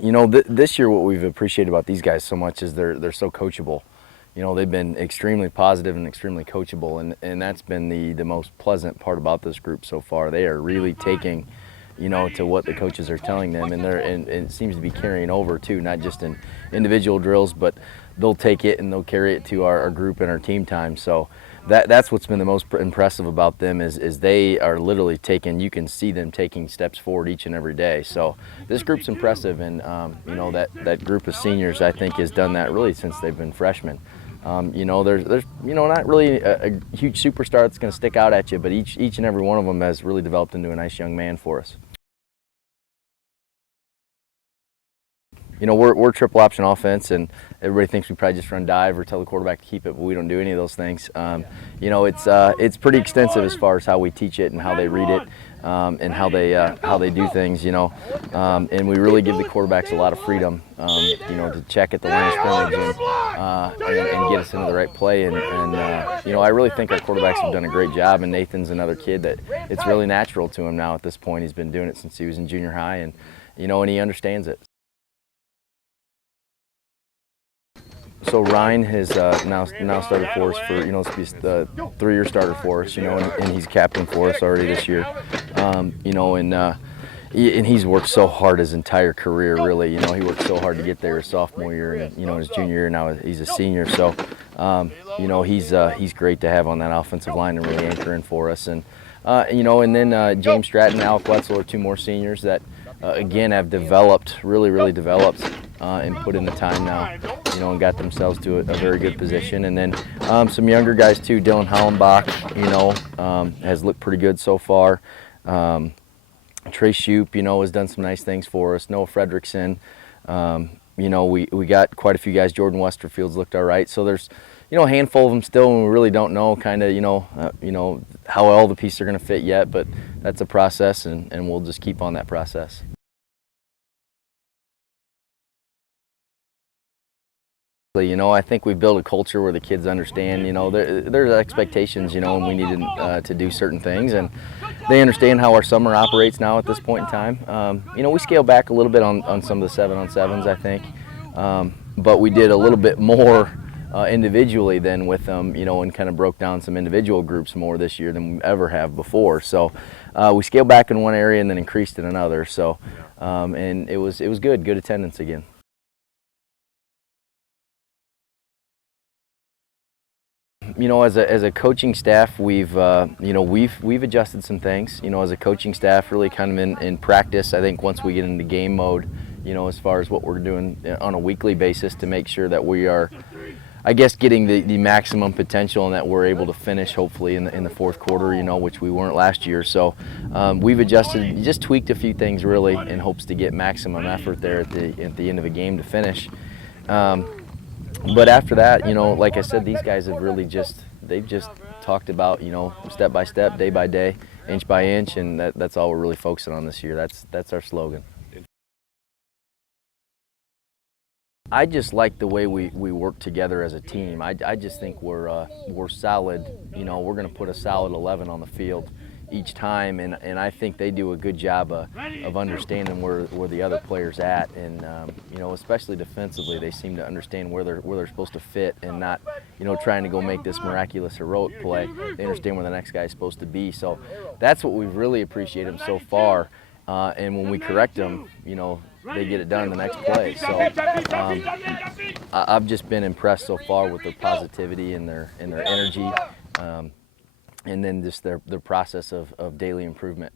You know, this year what we've appreciated about these guys so much is they're so coachable. You know, they've been extremely positive and extremely coachable, and that's been the most pleasant part about this group so far. They are really taking, you know, to what the coaches are telling them, and it seems to be carrying over too, not just in individual drills, but they'll take it and they'll carry it to our group and our team time. So that's what's been the most impressive about them is they are literally taking, you can see them taking steps forward each and every day. So this group's impressive, and you know, that group of seniors, I think, has done that really since they've been freshmen. You know, there's you know, not really a huge superstar that's going to stick out at you, but each and every one of them has really developed into a nice young man for us. You know, we're triple option offense, and everybody thinks we probably just run dive or tell the quarterback to keep it, but we don't do any of those things. You know, it's pretty extensive as far as how we teach it and how they read it, and how they do things. You know, and we really give the quarterbacks a lot of freedom. You know, to check at the line of scrimmage and get us into the right play. And you know, I really think our quarterbacks have done a great job. And Nathan's another kid that it's really natural to him now at this point. He's been doing it since he was in junior high, and you know, and he understands it. So Ryan has now started for us for, you know, he's the 3-year starter for us, you know, and he's captain for us already this year. You know, and he's worked so hard his entire career, really. You know, he worked so hard to get there his sophomore year, and you know, his junior year. Now he's a senior, so you know, he's great to have on that offensive line and really anchoring for us. And you know, and then James Stratton and Alec Wetzel are 2 more seniors that again have developed, really developed, and put in the time now, you know, and got themselves to a very good position. And then some younger guys too. Dylan Hollenbach, you know, has looked pretty good so far. Trey Shoup, you know, has done some nice things for us. Noah Fredrickson, you know, we got quite a few guys. Jordan Westerfield's looked all right. So there's, you know, a handful of them still, and we really don't know kind of, you know, how all the pieces are going to fit yet, but that's a process, and we'll just keep on that process. You know, I think we've built a culture where the kids understand, you know, there's expectations, you know, and we need to do certain things, and they understand how our summer operates now at this point in time. You know, we scale back a little bit on some of the 7-on-7s, I think, but we did a little bit more individually than with them, you know, and kind of broke down some individual groups more this year than we ever have before. So we scaled back in one area and then increased in another. So and it was good attendance again. You know, as a coaching staff, we've you know, we've adjusted some things. You know, as a coaching staff, really kind of in practice. I think once we get into game mode, you know, as far as what we're doing on a weekly basis to make sure that we are, I guess, getting the maximum potential, and that we're able to finish hopefully in the fourth quarter, you know, which we weren't last year. So we've adjusted, just tweaked a few things really in hopes to get maximum effort there at the end of a game to finish. But after that, you know, like I said, these guys have really they've just talked about, you know, step by step, day by day, inch by inch, and that's all we're really focusing on this year. That's our slogan. I just like the way we work together as a team. I just think we're solid. You know, we're going to put a solid 11 on the field each time, and I think they do a good job of understanding where the other player's at, and you know, especially defensively, they seem to understand where they're supposed to fit, and not, you know, trying to go make this miraculous heroic play. They understand where the next guy's supposed to be. So that's what we've really appreciated them so far. And when we correct them, you know, they get it done in the next play. So I've just been impressed so far with their positivity and their energy, and then just their process of daily improvement.